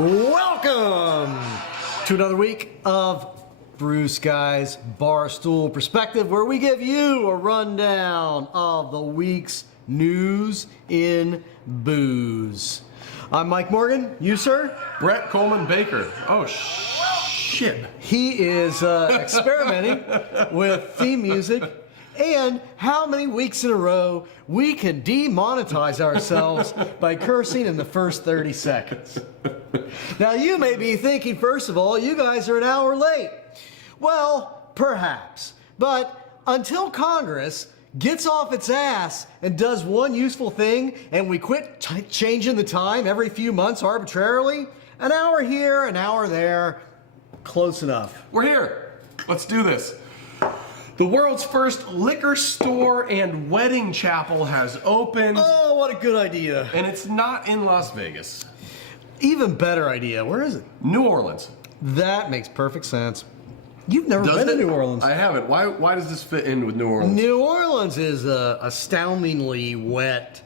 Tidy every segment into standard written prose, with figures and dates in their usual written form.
Welcome to another week of Brew Sky's Barstool Perspective, where we give you a rundown of the week's news in booze. I'm Mike Morgan. You, sir? Brett Coleman Baker. Oh, shit. He is experimenting with theme music and how many weeks in a row we can demonetize ourselves by cursing in the first 30 seconds. Now, you may be thinking, first of all, you guys are an hour late. Well, perhaps. But until Congress gets off its ass and does one useful thing and we quit changing the time every few months arbitrarily, an hour here, an hour there, close enough. We're here. Let's do this. The world's first liquor store and wedding chapel has opened. Oh, what a good idea. And it's not in Las Vegas. Even better idea. Where is it? New Orleans. That makes perfect sense. You've never Does been it? to New Orleans. I haven't. Why does this fit in with New Orleans? New Orleans is a astoundingly wet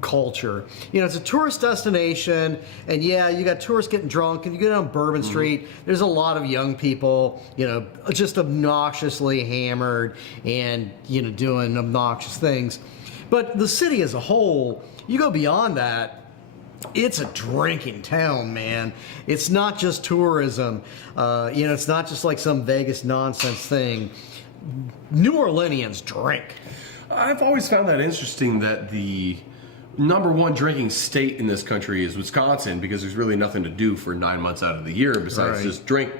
culture. You know, it's a tourist destination, and yeah, you got tourists getting drunk, and you go down Bourbon Street, there's a lot of young people, you know, just obnoxiously hammered and, you know, doing obnoxious things. But the city as a whole, you go beyond that, it's a drinking town, man. It's not just tourism. You know, it's not just like some Vegas nonsense thing. New Orleanians drink. I've always found that interesting that the number one drinking state in this country is Wisconsin, because there's really nothing to do for 9 months out of the year besides just drink.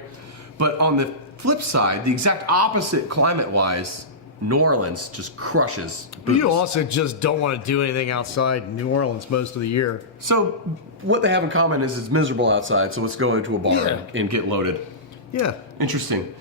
But on the flip side, the exact opposite climate-wise, New Orleans just crushes booze. You also just don't want to do anything outside New Orleans most of the year. So what they have in common is it's miserable outside, so let's go into a bar and get loaded. Yeah. Interesting.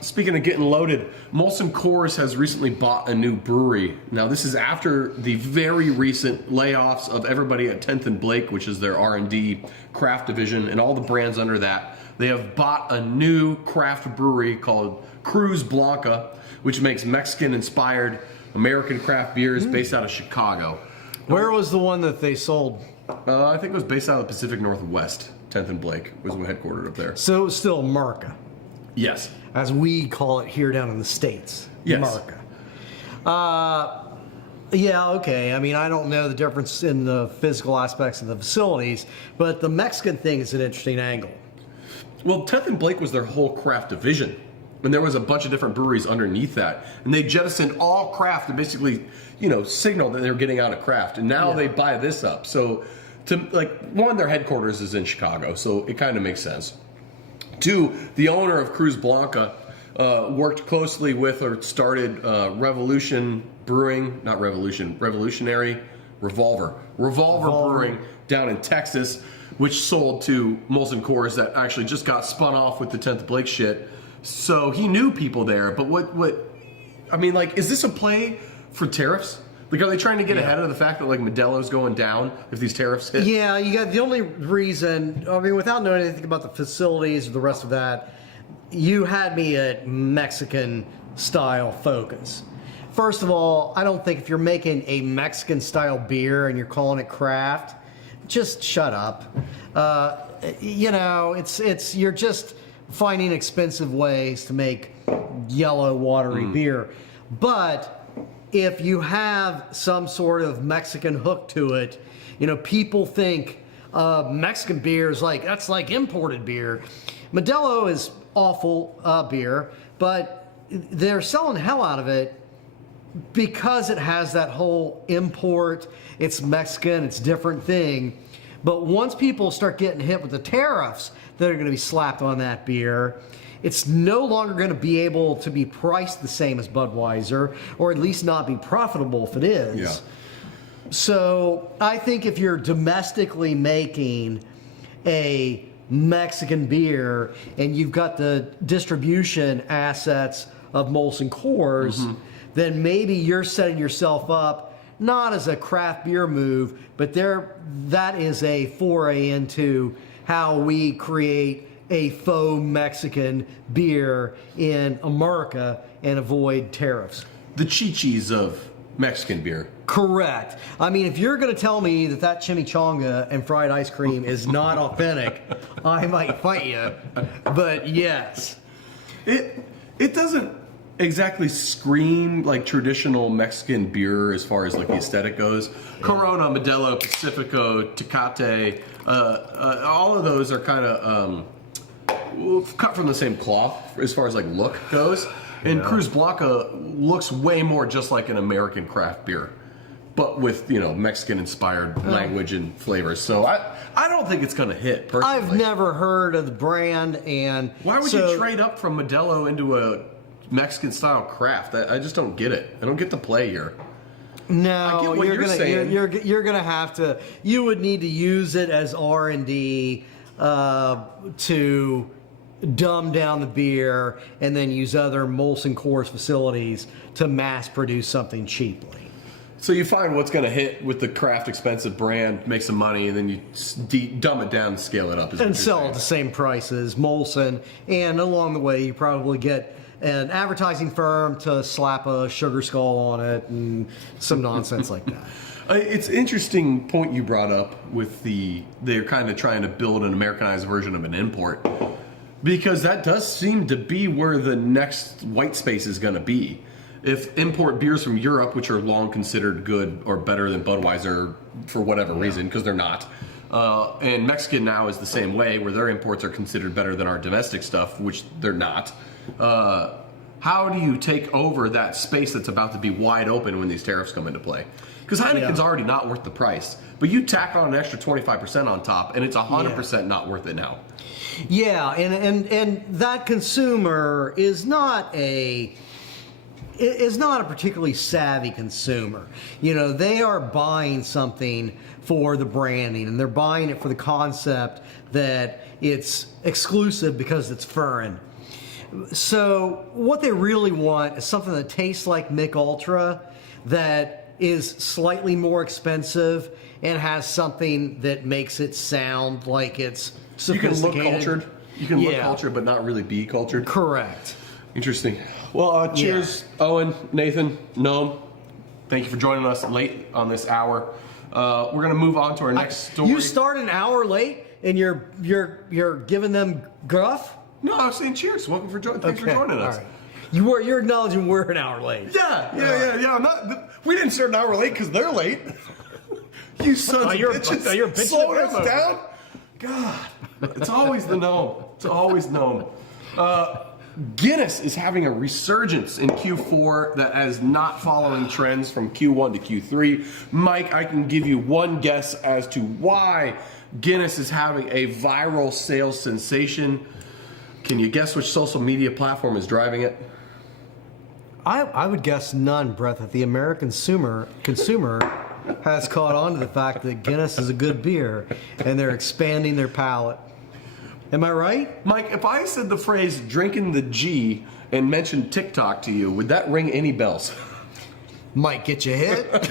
Speaking of getting loaded, Molson Coors has recently bought a new brewery. Now, this is after the very recent layoffs of everybody at 10th and Blake, which is their R&D craft division, and all the brands under that. They have bought a new craft brewery called Cruz Blanca, which makes Mexican-inspired American craft beers based out of Chicago. Where was the one that they sold? I think it was based out of the Pacific Northwest. 10th and Blake was headquartered up there. So it's still Marca, Yes. as we call it here down in the States. Yes. Marca. Yeah, okay. I mean, I don't know the difference in the physical aspects of the facilities, but the Mexican thing is an interesting angle. Well, 10th and Blake was their whole craft division. And there was a bunch of different breweries underneath that. And they jettisoned all craft to basically, you know, signal that they were getting out of craft. And now they buy this up. So, one, their headquarters is in Chicago, so it kind of makes sense. Two, the owner of Cruz Blanca worked closely with or started Revolutionary Revolver Brewing down in Texas, which sold to Molson Coors that actually just got spun off with the 10th Blake shit. So he knew people there, but is this a play for tariffs? Like, are they trying to get ahead of the fact that, like, Modelo's going down if these tariffs hit? Yeah, you got the only reason, I mean, without knowing anything about the facilities or the rest of that, you had me at Mexican-style focus. First of all, I don't think if you're making a Mexican-style beer and you're calling it craft, just shut up. You know, you're just finding expensive ways to make yellow, watery beer. But if you have some sort of Mexican hook to it, you know, people think Mexican beer is like, that's like imported beer. Modelo is awful beer, but they're selling the hell out of it because it has that whole import, it's Mexican, it's different thing. But once people start getting hit with the tariffs that are going to be slapped on that beer, it's no longer going to be able to be priced the same as Budweiser, or at least not be profitable if it is. Yeah. So I think if you're domestically making a Mexican beer and you've got the distribution assets of Molson Coors, then maybe you're setting yourself up not as a craft beer move, but that is a foray into how we create a faux Mexican beer in America and avoid tariffs. The Chi-Chis of Mexican beer. Correct. I mean, if you're going to tell me that chimichanga and fried ice cream is not authentic, I might fight you. But yes. It doesn't exactly scream like traditional Mexican beer as far as like the aesthetic goes. Corona, Modelo, Pacifico, Tecate, all of those are kind of cut from the same cloth as far as like look goes. And Cruz Blanca looks way more just like an American craft beer, but with, you know, Mexican inspired language and flavors. So I don't think it's going to hit personally. I've never heard of the brand, and why would you trade up from Modelo into a Mexican style craft? I just don't get it. I don't get the play here. No, saying. You're gonna have to. You would need to use it as R&D to dumb down the beer, and then use other Molson Coors facilities to mass produce something cheaply. So you find what's going to hit with the craft expensive brand, make some money, and then you dumb it down and scale it up. And sell it at the same price as Molson, and along the way you probably get an advertising firm to slap a sugar skull on it and some nonsense like that. It's an interesting point you brought up with they're kind of trying to build an Americanized version of an import, because that does seem to be where the next white space is going to be. If import beers from Europe, which are long considered good or better than Budweiser for whatever reason, because they're not, and Mexican now is the same way, where their imports are considered better than our domestic stuff, which they're not. How do you take over that space that's about to be wide open when these tariffs come into play? Because Heineken's already not worth the price, but you tack on an extra 25% on top, and it's 100% not worth it now. Yeah, and that consumer is not a particularly savvy consumer. You know, they are buying something for the branding, and they're buying it for the concept that it's exclusive because it's foreign. So what they really want is something that tastes like Mick Ultra, that is slightly more expensive and has something that makes it sound like it's sophisticated. You can look cultured. You can look cultured, but not really be cultured. Correct. Interesting. Well, cheers, Owen, Nathan, Noam. Thank you for joining us late on this hour. We're going to move on to our next story. You start an hour late, and you're giving them guff? No, I was saying cheers. Welcome for thanks for joining us. Right. You're acknowledging we're an hour late. Yeah. I'm not. We didn't start an hour late because they're late. You sons of bitches. You're slowing us down. God, it's always the gnome. It's always gnome. Guinness is having a resurgence in Q4 that is not following trends from Q1 to Q3. Mike, I can give you one guess as to why Guinness is having a viral sales sensation. Can you guess which social media platform is driving it? I would guess none, Brett, that the American consumer has caught on to the fact that Guinness is a good beer, and they're expanding their palate. Am I right? Mike, if I said the phrase drinking the G and mentioned TikTok to you, would that ring any bells? Might get you hit.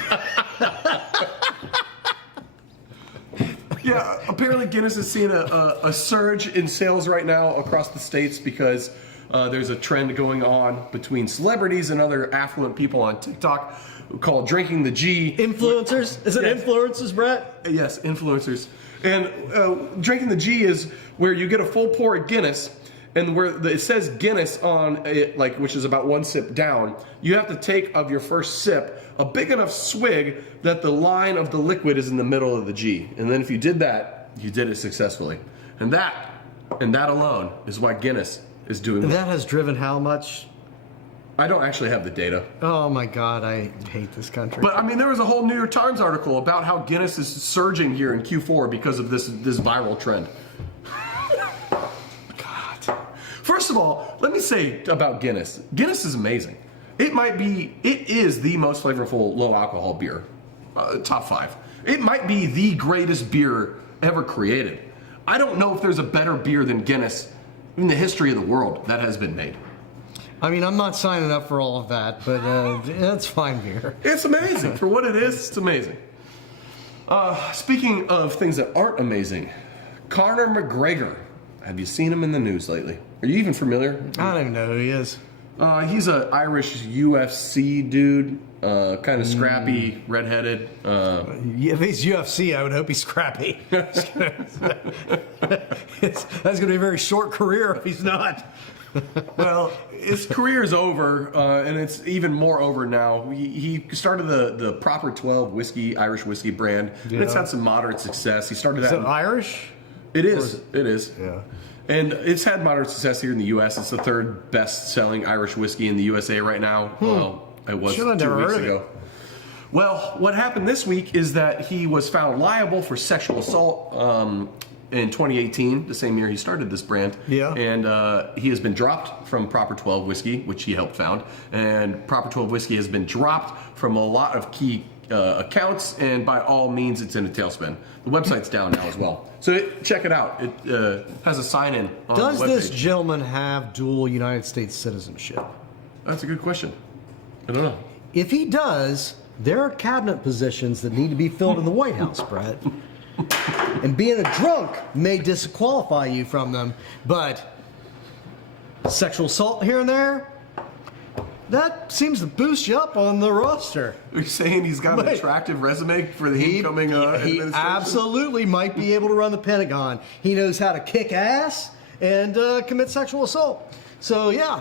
Yeah, apparently Guinness is seeing a surge in sales right now across the states because there's a trend going on between celebrities and other affluent people on TikTok called drinking the G. Influencers? Is it influencers, Brett? Yes, influencers. And drinking the G is where you get a full pour of Guinness, and where it says Guinness on it, like, which is about one sip down, you have to take of your first sip a big enough swig that the line of the liquid is in the middle of the G. And then if you did that, you did it successfully. And that alone is why Guinness is doing well. That has driven how much? I don't actually have the data. Oh my God, I hate this country. But I mean, there was a whole New York Times article about how Guinness is surging here in Q4 because of this viral trend. God. First of all, let me say about Guinness. Guinness is amazing. It is the most flavorful low alcohol beer. Top 5. It might be the greatest beer ever created. I don't know if there's a better beer than Guinness in the history of the world that has been made. I mean, I'm not signing up for all of that, but that's fine beer. It's amazing. For what it is, it's amazing. Speaking of things that aren't amazing, Conor McGregor. Have you seen him in the news lately? Are you even familiar? I don't even know who he is. He's an Irish UFC dude, kind of scrappy, redheaded. If he's UFC, I would hope he's scrappy. That's going to be a very short career if he's not. Well, his career is over, and it's even more over now. He started the Proper 12 whiskey, Irish whiskey brand, and it's had some moderate success. He started Is that. it Irish? It is. It is. Yeah. And it's had moderate success here in the U.S. It's the third best-selling Irish whiskey in the USA right now. Well, it was 2 weeks ago. Well, what happened this week is that he was found liable for sexual assault in 2018, the same year he started this brand. Yeah. And he has been dropped from Proper 12 Whiskey, which he helped found. And Proper 12 Whiskey has been dropped from a lot of key accounts, and by all means, it's in a tailspin. The website's down now as well. So check it out. It has a sign-in on Does the this webpage. gentleman have dual United States citizenship? That's a good question. I don't know. If he does, there are cabinet positions that need to be filled in the White House, Brett. And being a drunk may disqualify you from them, but sexual assault here and there, that seems to boost you up on the roster. Are you saying he's got an attractive resume for the incoming He administration? absolutely might be able to run the Pentagon. He knows how to kick ass and commit sexual assault. So, yeah.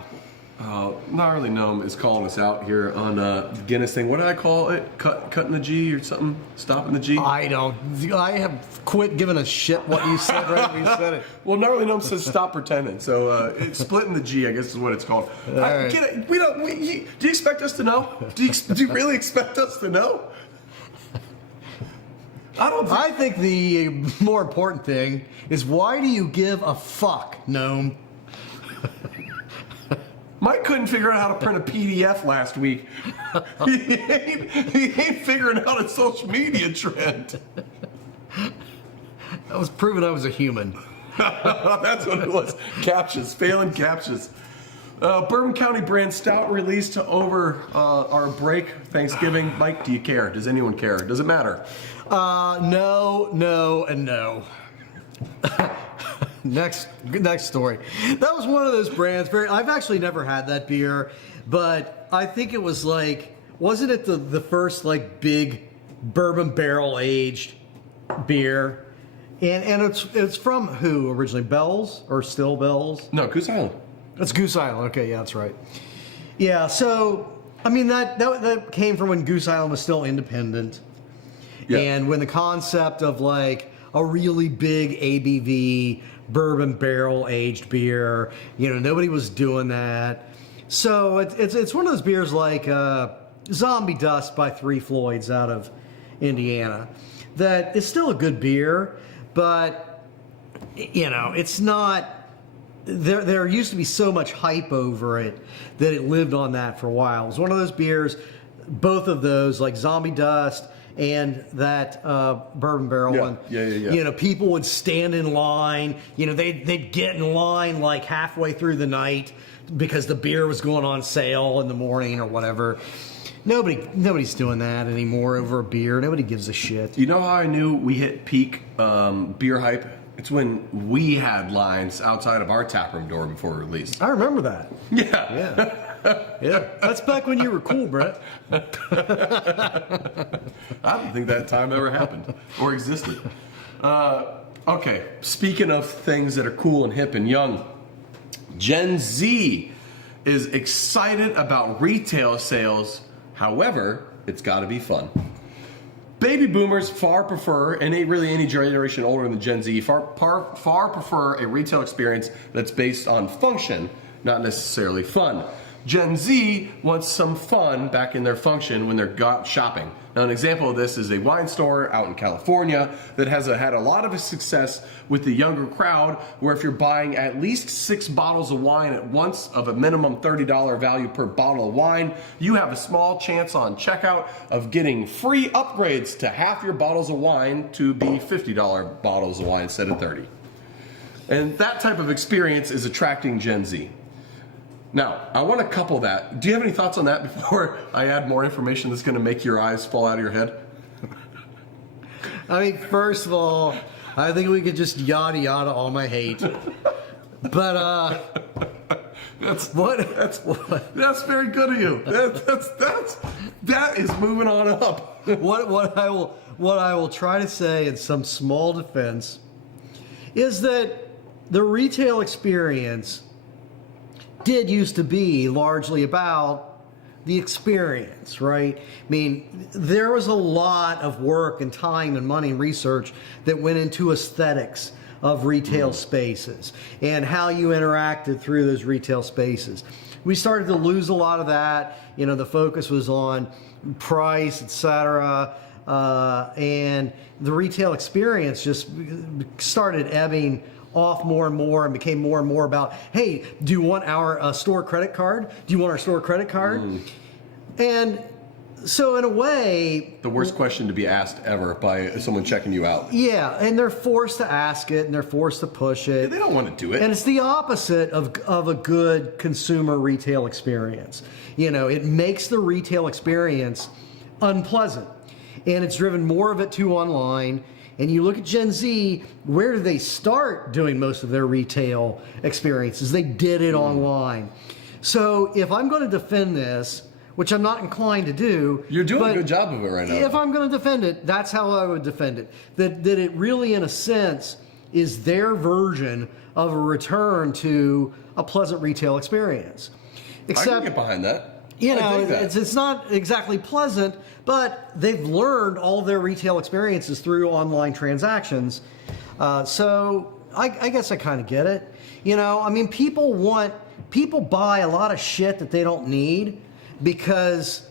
Gnarly Gnome is calling us out here on the Guinness thing. What did I call it? Cutting the G or something? Stopping the G? I have quit giving a shit what you said right when you said it. Well, Gnarly Gnome says stop pretending. So it's splitting the G, I guess is what it's called. Right. Do you expect us to know? Do you really expect us to know? I think the more important thing is, why do you give a fuck, Gnome? Mike couldn't figure out how to print a PDF last week. He ain't figuring out a social media trend. I was proving I was a human. That's what it was. Captchas, failing captchas. Bourbon County brand stout released over our break, Thanksgiving. Mike, do you care? Does anyone care? Does it matter? No, and no. Next story. That was one of those brands. I've actually never had that beer, but I think it was wasn't it the first big bourbon barrel aged beer? And it's from who originally? Bell's or Still Bell's? No, Goose Island. That's Goose Island. Okay, yeah, that's right. Yeah, so I mean that came from when Goose Island was still independent, and when the concept of a really big ABV bourbon barrel aged beer, nobody was doing that. So it's one of those beers like Zombie Dust by Three Floyds out of Indiana that is still a good beer, but it's not. There used to be so much hype over it that it lived on that for a while. It was one of those beers, both of those, like Zombie Dust and that bourbon barrel one. Yeah. People would stand in line. They'd get in line halfway through the night because the beer was going on sale in the morning or whatever. Nobody's doing that anymore over a beer. Nobody gives a shit. You know how I knew we hit peak beer hype? It's when we had lines outside of our taproom door before release. I remember that. Yeah. Yeah. That's back when you were cool, Brett. I don't think that time ever happened or existed. Okay, speaking of things that are cool and hip and young, Gen Z is excited about retail sales. However, it's got to be fun. Baby boomers far prefer, and any generation older than Gen Z, far prefer a retail experience that's based on function, not necessarily fun. Gen Z wants some fun back in their function when they're shopping. Now, an example of this is a wine store out in California that has had a lot of success with the younger crowd, where if you're buying at least 6 bottles of wine at once of a minimum $30 value per bottle of wine, you have a small chance on checkout of getting free upgrades to half your bottles of wine to be $50 bottles of wine instead of $30. And that type of experience is attracting Gen Z. Now, I want to couple that. Do you have any thoughts on that before I add more information that's going to make your eyes fall out of your head? I mean, first of all, I think we could just yada yada all my hate. But That's what that's very good of you. That is moving on up. what I will try to say in some small defense is that the retail experience did used to be largely about the experience, right? I mean, there was a lot of work and time and money and research that went into aesthetics of retail spaces and how you interacted through those retail spaces. We started to lose a lot of that. You know, the focus was on price, etc., and the retail experience just started ebbing off more and more and became more and more about, hey, do you want our store credit card? Do you want our store credit card? And so in a way... The worst question to be asked ever by someone checking you out. Yeah, and they're forced to ask it and they're forced to push it. They don't want to do it. And it's the opposite of a good consumer retail experience. You know, it makes the retail experience unpleasant. And it's driven more of it to online. And you look at Gen Z, where do they start doing most of their retail experiences? They did it online. So if I'm going to defend this, which I'm not inclined to do. You're doing a good job of it right now. If I'm going to defend it, that's how I would defend it. That it really, in a sense, is their version of a return to a pleasant retail experience. Except, I can get behind that. You know, it's not exactly pleasant, but they've learned all of their retail experiences through online transactions. So I guess I kind of get it. You know, I mean, people buy a lot of shit that they don't need because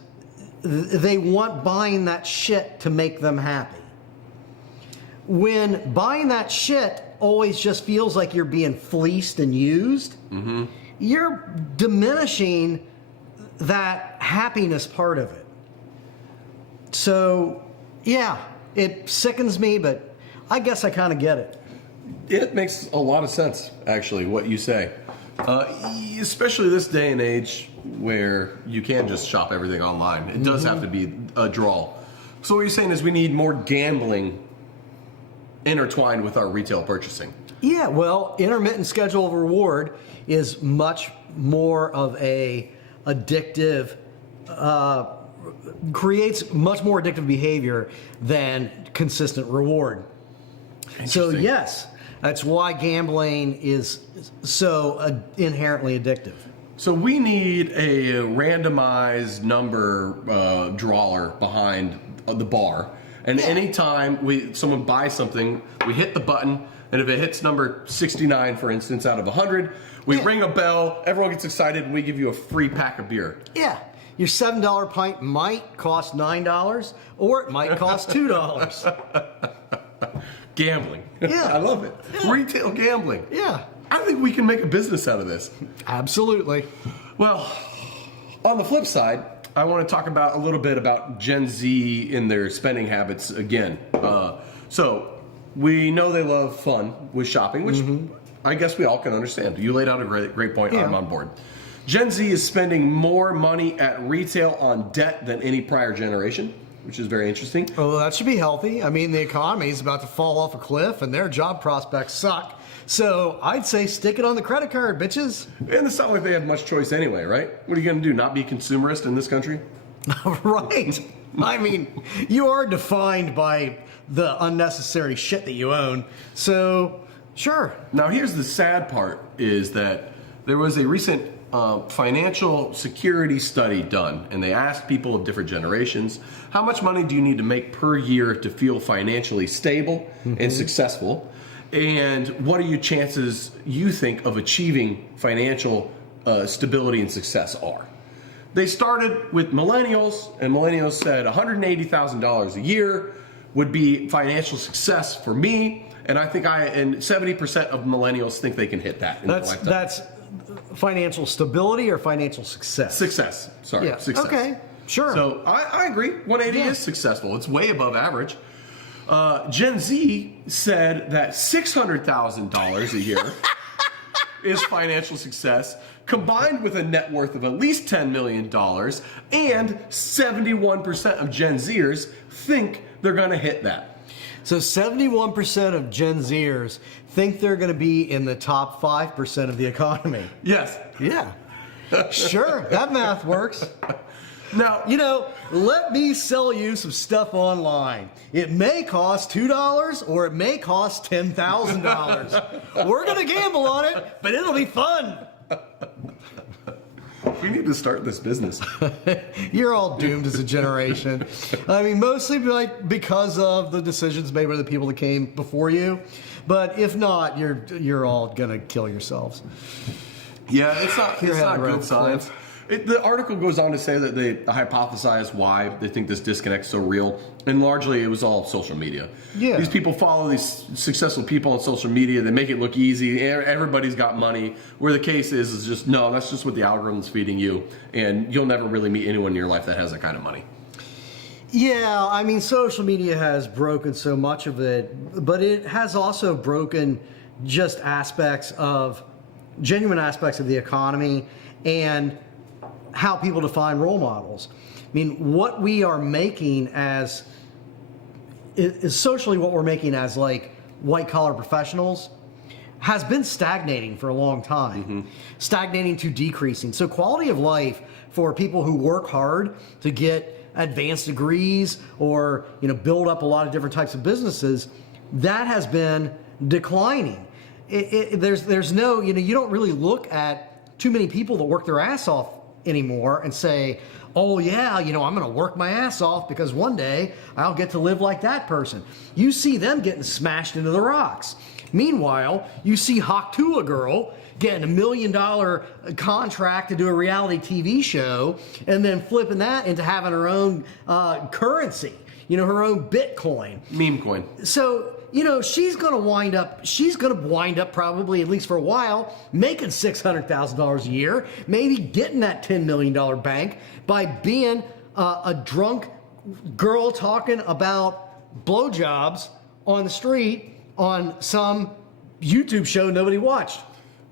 they want buying that shit to make them happy. When buying that shit always just feels like you're being fleeced and used, you're diminishing that happiness part of it. So, yeah, it sickens me, but I guess I kind of get it. It makes a lot of sense, actually, what you say. Especially this day and age where you can just shop everything online. It does have to be a draw. So what you're saying is we need more gambling intertwined with our retail purchasing. Yeah, well, intermittent schedule of reward is much more of a addictive, creates much more addictive behavior than consistent reward. So yes, that's why gambling is so inherently addictive. So we need a randomized number drawer behind the bar, and anytime someone buys something, we hit the button, and if it hits number 69, for instance, out of 100, we ring a bell, everyone gets excited, and we give you a free pack of beer. Yeah. Your $7 pint might cost $9, or it might cost $2. Gambling. Yeah. I love it. Yeah. Retail gambling. Yeah. I think we can make a business out of this. Absolutely. Well, on the flip side, I want to talk about a little bit about Gen Z in their spending habits again. So we know they love fun with shopping, which I guess we all can understand. You laid out a great point. Yeah. I'm on board. Gen Z is spending more money at retail on debt than any prior generation, which is very interesting. Well, that should be healthy. I mean, the economy is about to fall off a cliff and their job prospects suck. So I'd say stick it on the credit card, bitches. And it's not like they have much choice anyway, right? What are you going to do, not be consumerist in this country? Right. I mean, you are defined by the unnecessary shit that you own. So, sure. Now, here's the sad part is that there was a recent financial security study done, and they asked people of different generations, how much money do you need to make per year to feel financially stable and successful? And what are your chances, you think, of achieving financial stability and success are? They started with millennials, and millennials said $180,000 a year would be financial success for me, and I think and 70% of millennials think they can hit that in their lifetime. That's financial stability or financial success? Success. Sorry. Yeah. Success. Okay. Sure. So I agree. 180 is successful. It's way above average. Gen Z said that $600,000 a year is financial success, combined with a net worth of at least $10 million, and 71% of Gen Zers think they're going to hit that. So 71% of Gen Zers think they're going to be in the top 5% of the economy. Yes. Yeah. Sure, that math works. Now, You know, let me sell you some stuff online. It may cost $2 or it may cost $10,000. We're going to gamble on it, but it'll be fun. we need to start this business. You're all doomed as a generation. I mean, mostly because of the decisions made by the people that came before you. But if not, you're all going to kill yourselves. Yeah, it's not headed good around science. The article goes on to say that they hypothesize why they think this disconnect's so real, and largely it was all social media. Yeah. These people follow these successful people on social media. They make it look easy. Everybody's got money. Where the case is just, no, that's just what the algorithm's feeding you, and you'll never really meet anyone in your life that has that kind of money. Yeah, I mean, social media has broken so much of it, but it has also broken just genuine aspects of the economy and how people define role models. I mean, what we are making is socially what we're making as like white collar professionals has been stagnating for a long time, stagnating to decreasing. So quality of life for people who work hard to get advanced degrees or build up a lot of different types of businesses, that has been declining. There's no, you don't really look at too many people that work their ass off anymore and say, oh yeah, I'm going to work my ass off because one day I'll get to live like that person. You see them getting smashed into the rocks. Meanwhile, you see Haktua Girl getting $1 million contract to do a reality TV show and then flipping that into having her own currency, her own Bitcoin. Meme coin. So, she's going to wind up probably, at least for a while, making $600,000 a year, maybe getting that $10 million bank by being a drunk girl talking about blowjobs on the street on some YouTube show nobody watched.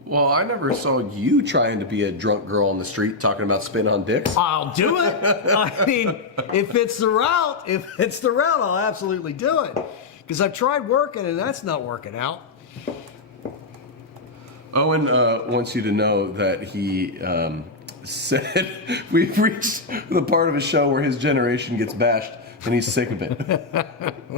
Well, I never saw you trying to be a drunk girl on the street talking about spitting on dicks. I'll do it. I mean, if it's the route, I'll absolutely do it. Because I've tried working and that's not working out. Owen wants you to know that he said we've reached the part of a show where his generation gets bashed and he's sick of it.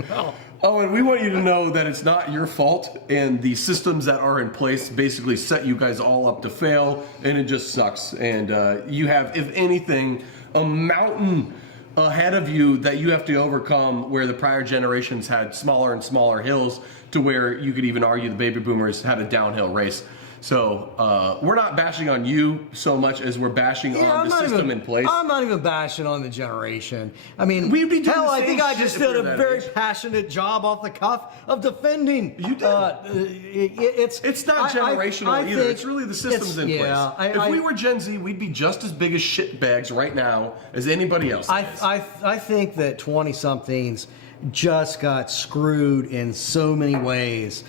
Well, Owen, we want you to know that it's not your fault, and the systems that are in place basically set you guys all up to fail, and it just sucks. And you have, if anything, a mountain ahead of you that you have to overcome, where the prior generations had smaller and smaller hills, to where you could even argue the baby boomers had a downhill race. So we're not bashing on you so much as we're bashing on the system in place. I'm not even bashing on the generation. I mean, We'd be doing hell, the I same think I shit just if we did were a that very age. passionate job off the cuff of defending. You did. It's not generational either. It's really the systems in place. If we were Gen Z, we'd be just as big as shitbags right now as anybody else. I think that 20-somethings just got screwed in so many ways.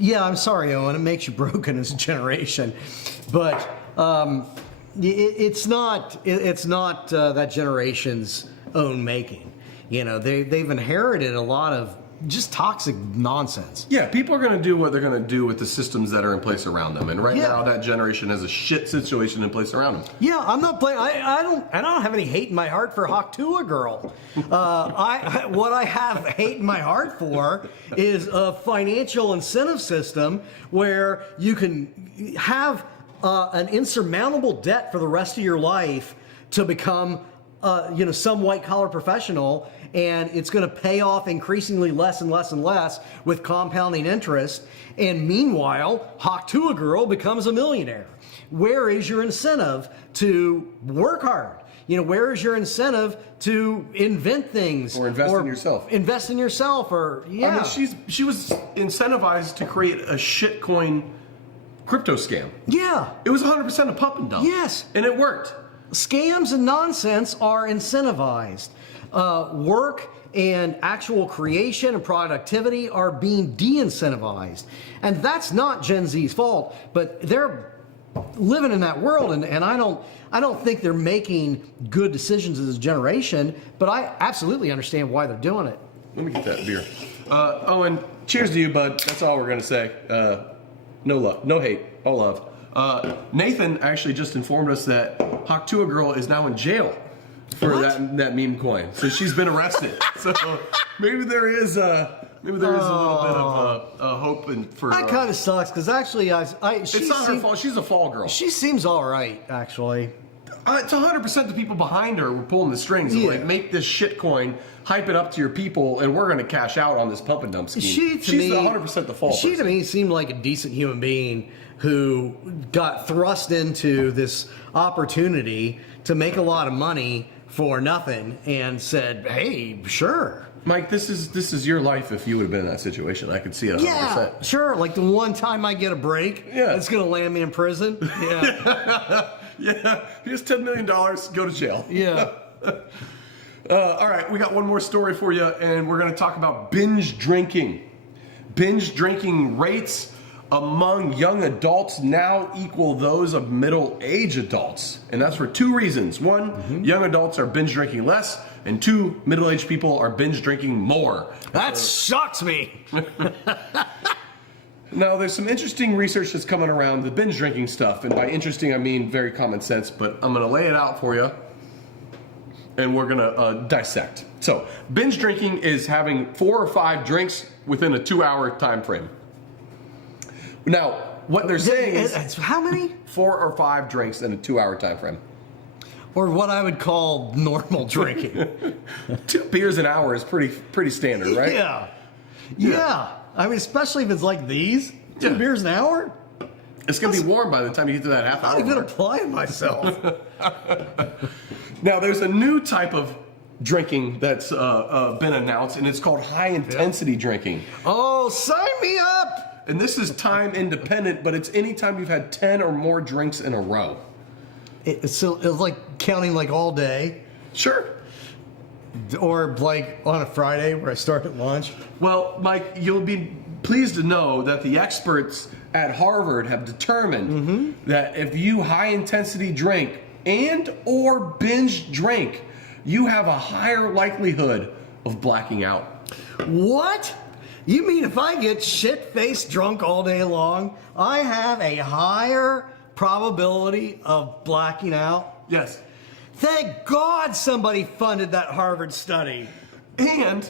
Yeah, I'm sorry, Owen. It makes you broken as a generation, but it's not that generation's own making. They've inherited a lot of just toxic nonsense. Yeah, people are going to do what they're going to do with the systems that are in place around them, and right now that generation has a shit situation in place around them. Yeah, I'm not playing. I don't have any hate in my heart for Haktua Girl. What I have hate in my heart for is a financial incentive system where you can have an insurmountable debt for the rest of your life to become some white collar professional, and it's going to pay off increasingly less and less and less with compounding interest. And meanwhile, Haktua Girl becomes a millionaire. Where is your incentive to work hard? Where is your incentive to invent things or invest in yourself? Invest in yourself, or I mean, she was incentivized to create a shitcoin crypto scam. Yeah, it was 100% a pump and dump. Yes, and it worked. Scams and nonsense are incentivized. Work and actual creation and productivity are being de-incentivized. And that's not Gen Z's fault, but they're living in that world, and I don't think they're making good decisions as a generation, but I absolutely understand why they're doing it. Let me get that beer. Owen, cheers to you, bud. That's all we're going to say. No love, no hate, all love. Nathan actually just informed us that Hawktua Girl is now in jail for that meme coin. So she's been arrested. So maybe there is a little bit of hope for. That kind of sucks because actually, it's not her fault. She's a fall girl. She seems all right, actually. It's 100% the people behind her were pulling the strings. Yeah. Like, make this shit coin, hype it up to your people, and we're going to cash out on this pump and dump scheme. She's 100% the fault. She to me seemed like a decent human being who got thrust into this opportunity to make a lot of money for nothing and said, "Hey, sure." Mike, this is your life if you would have been in that situation. I could see it 100%. Yeah, sure. Like the one time I get a break, it's going to land me in prison. Yeah. Yeah, here's $10 million, go to jail. Yeah. All right, we got one more story for you, and we're going to talk about binge drinking. Binge drinking rates among young adults now equal those of middle-aged adults. And that's for two reasons. One, young adults are binge drinking less, and two, middle-aged people are binge drinking more. That shocks me. Now, there's some interesting research that's coming around the binge drinking stuff, and by interesting, I mean very common sense, but I'm going to lay it out for you, and we're going to dissect. So, binge drinking is having 4 or 5 drinks within a 2-hour time frame. Now, what they're saying is... How many? 4 or 5 drinks in a 2-hour time frame. Or what I would call normal drinking. 2 beers an hour is pretty standard, right? Yeah. I mean, especially if it's like these. 2 beers an hour? It's going to be warm by the time you get to that half hour. I'm even applying myself. Now, there's a new type of drinking that's been announced, and it's called high-intensity drinking. Oh, sign me up! And this is time independent, but it's anytime you've had 10 or more drinks in a row. It's like counting like all day. Sure. Or like on a Friday where I start at lunch. Well, Mike, you'll be pleased to know that the experts at Harvard have determined that if you high-intensity drink and or binge drink, you have a higher likelihood of blacking out. What? You mean if I get shit-faced drunk all day long, I have a higher probability of blacking out? Yes. Thank God somebody funded that Harvard study. And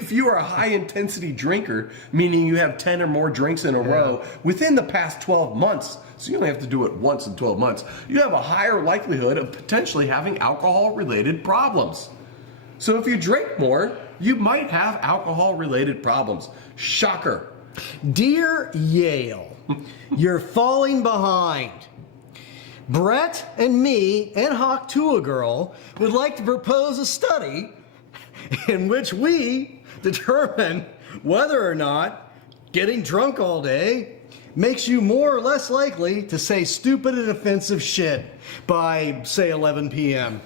if you are a high-intensity drinker, meaning you have 10 or more drinks in a row within the past 12 months, so you only have to do it once in 12 months, you have a higher likelihood of potentially having alcohol-related problems. So if you drink more, you might have alcohol-related problems. Shocker. Dear Yale, you're falling behind. Brett and me and Hawktua Girl would like to propose a study in which we determine whether or not getting drunk all day makes you more or less likely to say stupid and offensive shit by, say, 11 p.m.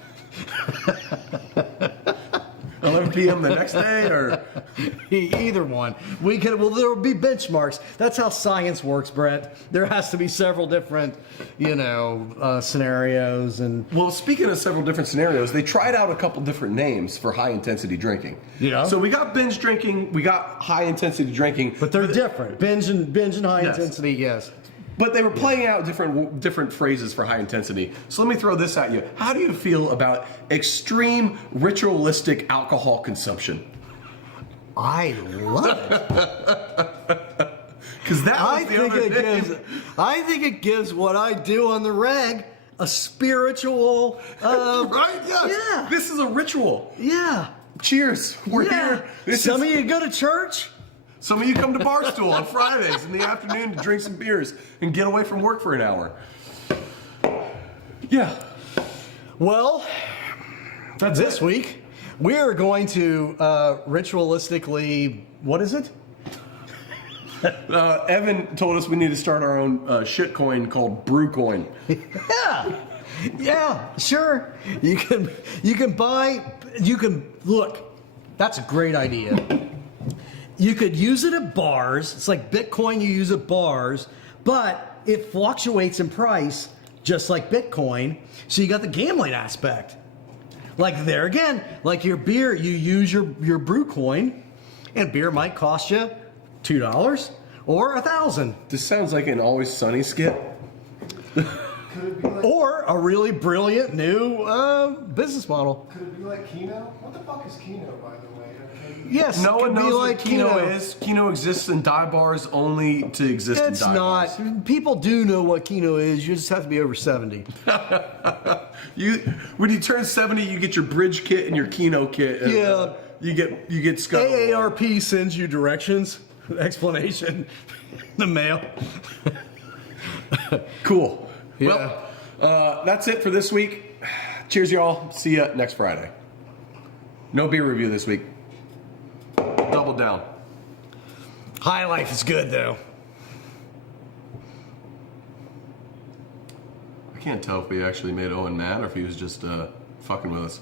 11 p.m. the next day, or either one. There will be benchmarks. That's how science works, Brett. There has to be several different, scenarios and. Well, speaking of several different scenarios, they tried out a couple different names for high intensity drinking. Yeah. So we got binge drinking, we got high intensity drinking, but they're different. Binge and high intensity, yes. But they were playing out different phrases for high intensity. So let me throw this at you. How do you feel about extreme ritualistic alcohol consumption? I love it. Because that was the other thing. I think it gives what I do on the reg a spiritual. Right? Yes. Yeah. This is a ritual. Yeah. Cheers. We're here. Some of you go to church. Some of you come to Barstool on Fridays in the afternoon to drink some beers and get away from work for an hour. Yeah. Well, that's this week we are going to ritualistically. What is it? Evan told us we need to start our own shit coin called Brew Coin. Yeah, sure. You can look. That's a great idea. You could use it at bars. It's like Bitcoin you use at bars, but it fluctuates in price just like Bitcoin. So you got the gambling aspect. Like there again, like your beer, you use your brew coin, and beer might cost you $2 or $1,000. This sounds like an Always Sunny skit. Could it be like? Or a really brilliant new business model. Could it be like Keno? What the fuck is Keno, by the way? Okay. Yes, No it one could be knows like what Keno is. Keno exists in dive bars only to exist It's in dive not. bars. People do know what Keno is. You just have to be over 70. When you turn 70, you get your bridge kit and your Keno kit. And, Yeah. you get scuttled. AARP sends you directions, explanation, the mail. Cool. Yeah. Well, that's it for this week. Cheers, y'all. See ya next Friday. No beer review this week. Double down. High life is good, though. I can't tell if we actually made Owen mad or if he was just fucking with us.